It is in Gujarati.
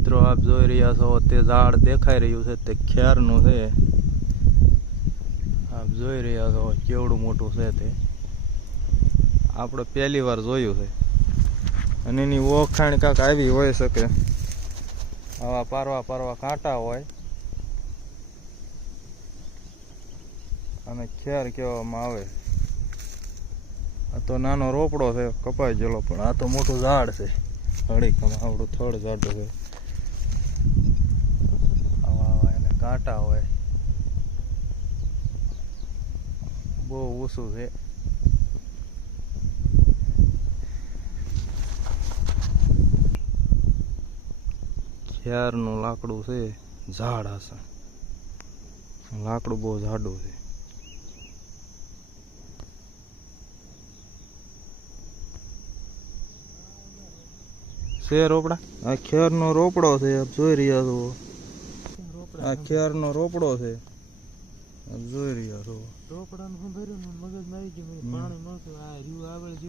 મિત્રો આપ જોઈ રહ્યા છો તે ઝાડ દેખાઈ રહ્યું છે તે ખેરનું છે. આપ જોઈ રહ્યા છો કેવડું મોટું છે તે આપણે પહેલી વાર જોયું છે અને એની ઓળખાણ કાંક આવી હોઈ શકે. આવા પારવા પારવા કાંટા હોય અને ખેર કહેવામાં આવે. આ તો નાનો રોપડો છે કપાઈ ગયેલો, પણ આ તો મોટું ઝાડ છે. હળીકમાં આવડું થડ ઝાડું છે. આવા એને કાંટા હોય, બહુ ઊંચું છે. ખેરનું લાકડું છે, ઝાડ હશે. લાકડું બહુ જાડું છે રોપડા. આ ખેરનો રોપડો છે, આપ જોઈ રહ્યા છો. આ ખેરનો રોપડો છે, આપ જોઈ રહ્યા છો. રોપડાનું ભર્યું મગજ મારી ગયું, પાણી મળતું આ રહ્યું આવે.